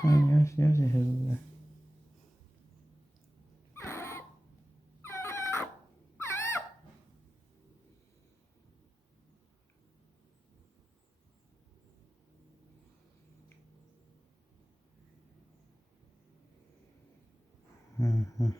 はい、よしよし、ヘソテ。うんうん。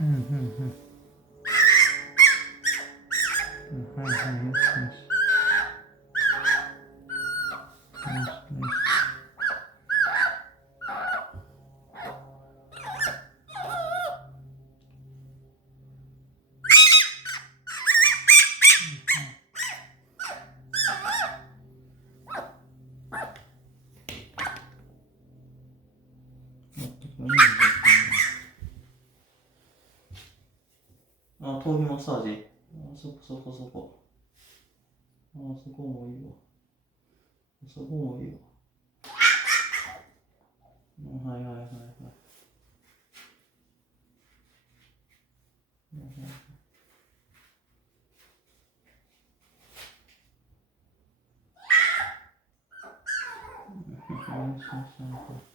うんうんうん。はいはい、よしよし。よしよし。あ、頭皮マッサージ。あ、そこそこそこ。あ、そこもいいわ。そこもいいわ。はいはいはいはい。よしよしよし。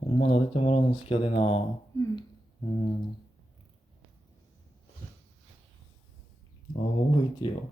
ほんま撫でてもらうの好きやでな。うん。顎拭いてよ。